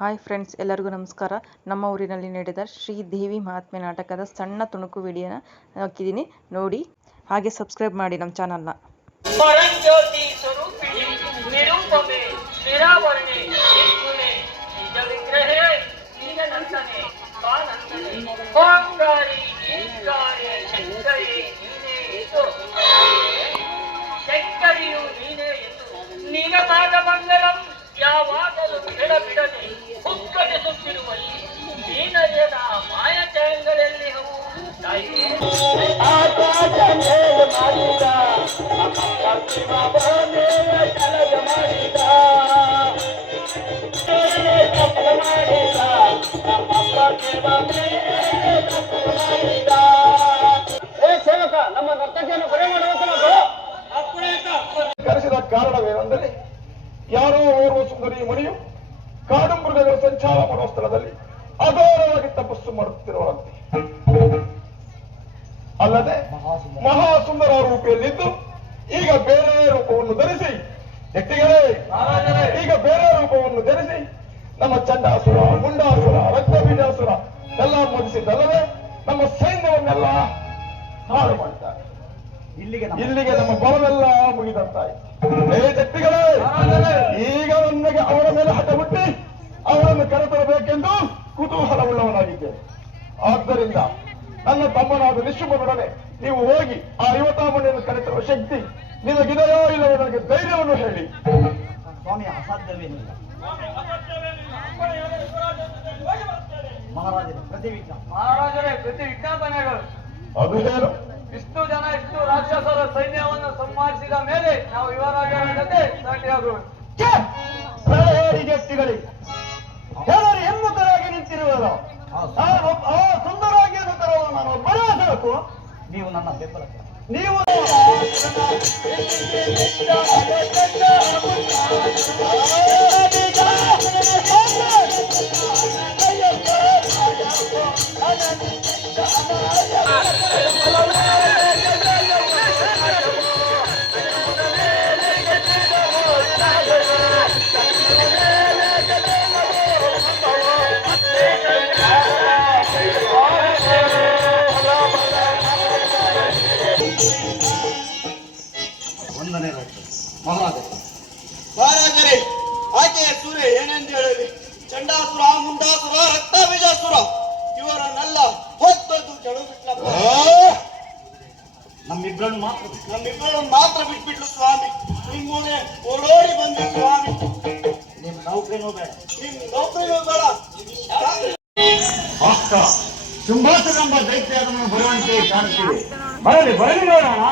Hi friends, ಎಲ್ಲರಿಗೂ ನಮಸ್ಕಾರ. ನಮ್ಮ ಊರಿನಲ್ಲಿ ನಡೆದ ಶ್ರೀದೇವಿ ಮಹಾತ್ಮೆ ನಾಟಕದ ಸಣ್ಣ ತುಣುಕು ವಿಡಿಯೋನ ಹಾಕಿದ್ದೀನಿ, ನೋಡಿ. ಹಾಗೆ ಸಬ್ಸ್ಕ್ರೈಬ್ ಮಾಡಿ ನಮ್ಮ ಚಾನಲ್ನ. ಪರಂಜ್ಯೋತಿ ಸ್ವರೂಪಿಣಿ ನಿರೂಪಮೆ ನಿರಾವರಣೆ ನಿರ್ಗುಣೆ ನಿಜ ವಿಗ್ರಹೇ ನಿಜ ನಂದನೆ ಕಾನಂದನೆ ಓಂಕಾರಿ ಈಶ್ವರಿ ಶಂಕರಿ ನೀನೇ ಎಂದು ಶಂಕರಿಯು ನೀನೇ ಎಂದು ನಿನಗಾದ ಮಂಗಲಂ ಯಾವಾಗಲೂ ಬಿಡದೆ ಹುಕ್ಕರಿಸುತ್ತಿರುವಲ್ಲಿ ನೀನರಿಯದ ಮಾಯಚಯಗಳಲ್ಲಿ ತಾಯಿಯೇ ಆಕಾಶ ಮೇಲೆ ಮಾಡಿದ ಸೇವಕ ನಮ್ಮ ನರ್ತಕಿಯನ್ನು ಕೊಲೆ ಕರೆಸಿದ ಕಾರಣವೇನೆಂದರೆ, ಯಾರೋ ಓರ್ವ ಸುಂದರಿ ಮಣಿಯು ಕಾಡು ಮೃಗಗಳ ಸಂಚಾರ ಮಾಡುವ ಸ್ಥಳದಲ್ಲಿ ಅಘೋರವಾಗಿ ತಪಸ್ಸು ಮಾಡುತ್ತಿರುವಂತೆ, ಅಲ್ಲದೆ ಮಹಾಸುಂದರ ರೂಪಿಯಲ್ಲಿದ್ದು ಈಗ ಬೇರೆ ರೂಪವನ್ನು ಧರಿಸಿ ಈಗ ಬೇರೆ ರೂಪವನ್ನು ಧರಿಸಿ ನಮ್ಮ ಚಂಡಾಸುರ, ಮುಂಡಾಸುರ, ರಕ್ತಬೀಜಾಸುರ ಎಲ್ಲ ಮೋದಿಸಿದ್ದಲ್ಲದೆ ನಮ್ಮ ಸೈನ್ಯವನ್ನೆಲ್ಲ ಹಾಳು ಮಾಡಿದ್ದಾರೆ. ಇಲ್ಲಿಗೆ ನಮ್ಮ ಬಲವೆಲ್ಲ ಮುಗಿದಂತಾಯಿತು. ಜಟ್ಟಿಗಳೇ, ಈಗ ನನಗೆ ಅವರ ಮೇಲೆ ಹಠ ಹುಟ್ಟಿ ಅವರನ್ನು ಕರೆತರಬೇಕೆಂದು ಕುತೂಹಲವುಳ್ಳವನಾಗಿದ್ದೇನೆ. ಆದ್ದರಿಂದ ನನ್ನ ತಮ್ಮನಾದ ನಿಶುಂಭನೊಡನೆ ನೀವು ಹೋಗಿ ಆ ಯುವತಾಮಣಿಯನ್ನು ಕರೆತರುವ ಶಕ್ತಿ ನಿನಗಿದೆಯೋ ಇಲ್ಲವೋ ನನಗೆ ಧೈರ್ಯವನ್ನು ಹೇಳಿ. ಸ್ವಾಮಿ, ಅಸಾಧ್ಯವೇನಿಲ್ಲ. ಮಹಾರಾಜರೇ, ಪ್ರತಿ ವಿಜ್ಞಾಪನೆಗಳು ಅದು ಏನು? ಇಷ್ಟು ರಾಕ್ಷಸರ ಸೈನ್ಯವನ್ನು ಸಂಹರಿಸಿದ ಮೇಲೆ ನಾವು ಯುವರಾಜರ ಜೊತೆ ಸಾಟಿಯಾಗುವುದು. ಜಟ್ಟಿಗಳಿಗೆ ಎಲ್ಲರೂ ಹೆಮ್ಮುಖರಾಗಿ ನಿಂತಿರುವುದು ಸುಂದರವಾಗಿ ತರುವ ನಾನು ಒಬ್ಬರೇ ಸಾಕು. ನೀವು ನನ್ನ ಬೆಂಬಲಕ್ಕೆ ನೀವು ಮಹಾರಾಜರೇ, ಆಕೆಯ ಸೂರ್ಯ ಏನೆಂದು ಹೇಳಲಿ? ಚಂಡಾಸುರ, ಮುಂಡಾಸುರ, ರಕ್ತಬೀಜಾಸುರ ಇವರನ್ನೆಲ್ಲ ಹೊತ್ತದ್ದು ಕೆಳು ಬಿಟ್ಲಪ್ಪ. ನಮ್ಮಿಬ್ಬರನ್ನು ಮಾತ್ರ ಬಿಟ್ಬಿಟ್ಲು ಸ್ವಾಮಿ. ನಿಮ್ಮನೆ ಓಡೋಡಿ ಬಂದಿ ಸ್ವಾಮಿ. ನಿಮ್ ನೌಕರಿನೂ ಬೇಡ, ಸಿಂಹಾಸನೆಂಬ ದೈತ್ಯವನ್ನು ಬರುವಂತೆ ಕಾಣುತ್ತಿದೆ. ಬರಲಿ ನೋಡೋಣ.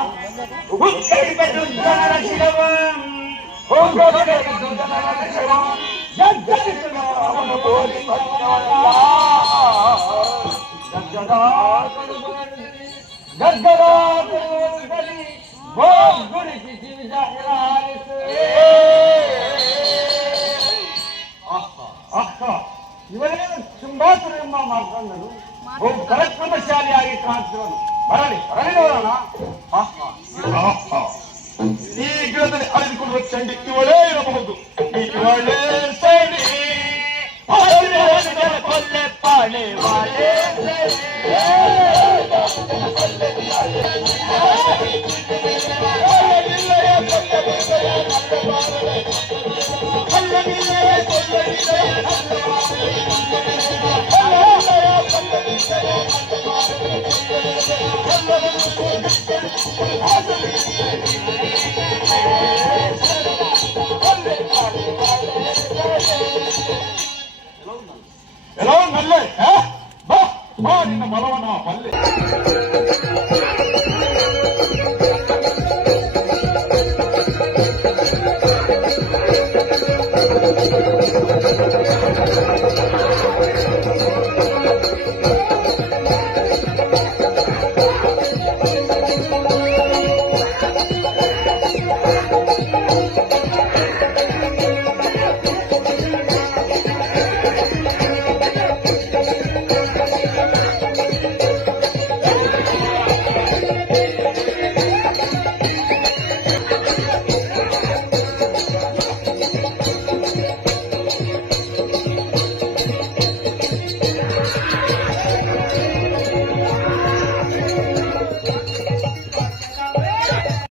ಇವರೇನು ಸಿಂಹಾಸನ ಎಂಬ ಮಾರ್ಗಂದರು ಬಹು ಪರಾಕ್ರಮಶಾಲಿಯಾಗಿ ಕಾಣಿಸಿದನು. ಬರಲಿ ನೋಡೋಣ. ಈ ಗಿಡದಲ್ಲಿ ಅರಿದುಕೊಳ್ಳುವ ಚಂಡಿ ಇವಳೇ ಇರಬಹುದು. ಇವಳೇ ಸರಿ ಕೊಲ್ಲೆ ಪಾಳೆ ವಾಳೆ ಎಲ್ಲೋ ನಲ್ಲೆ ಬಾ ನಿನ್ನ ಬಲವನ್ನ ಬಲ್ಲೆ.